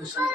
arkadaşlar.